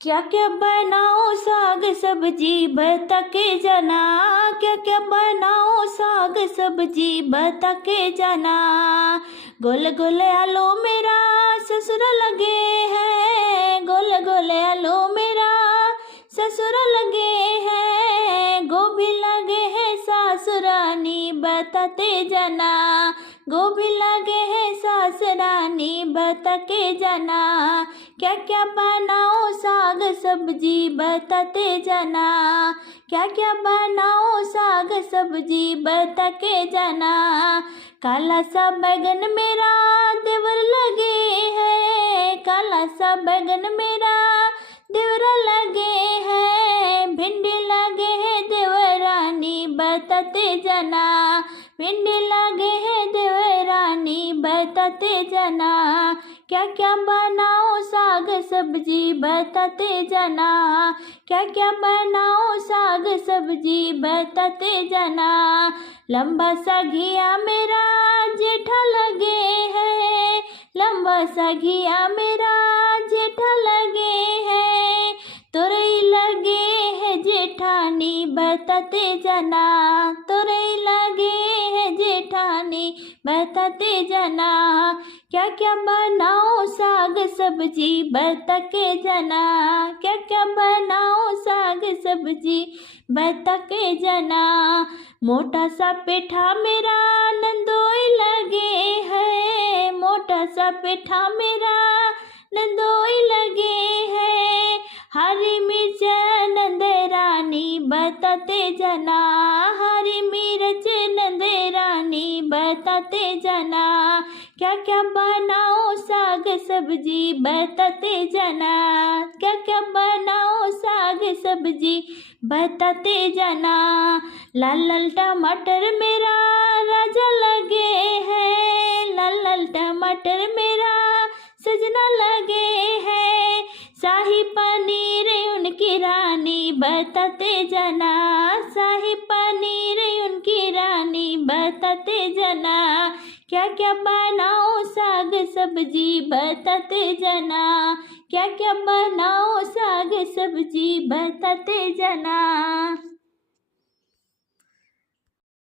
क्या क्या बनाओ साग सब्जी बता के जाना, क्या क्या बनाओ साग सब्जी बता के जाना। गोल गोल आलू मेरा ससुर लगे हैं, गोल गोल आलू मेरा ससुर लगे हैं। गोभी लगे हैं सासुरानी बताते जाना, गोभी लगे हैं सासुरानी बता के जाना। क्या क्या बनाओ साग सब्जी बताते जाना, क्या क्या बनाओ साग सब्जी बता के जाना। काला सा बैगन मेरा देवर लगे है, काला सा बैगन मेरा देवर लगे हैं। भिंडी लगे हैं देवरानी बताते जाना, भिंडी लगे हैं देवरानी बताते जाना। क्या क्या बनाओ साग सब्जी बताते जाना, क्या क्या बनाओ साग सब्जी बताते जाना। लंबा सा घिया मेरा जेठा लगे है, लंबा सा घिया मेरा जेठा लगे है। तोरई लगे है जेठानी बताते जाना, तोरई लगे है जेठानी बताते जाना। क्या क्या बनाओ साग सब्जी बता के जाना, क्या क्या बनाओ साग सब्जी बता के जाना। मोटा सा पेठा मेरा नंदोई लगे है, मोटा सा पेठा मेरा नंदोई लगे है। हरी मिर्च नंदरानी बताते जाना, हरी मिर्च नंदरानी बताते जाना। क्या क्या बनाओ साग सब्जी बताते जाना, क्या क्या बनाओ साग सब्जी बताते जाना। लाल लाल टमाटर मेरा राजा लगे हैं, लाल लाल टमाटर मेरा सजना लगे हैं। शाही पनीर उनकी रानी बताते जाना, शाही पनीर उनकी रानी बताते जाना। क्या क्या बनाओ साग सब्जी बताते जाना, क्या क्या बनाओ साग सब्जी बताते जाना।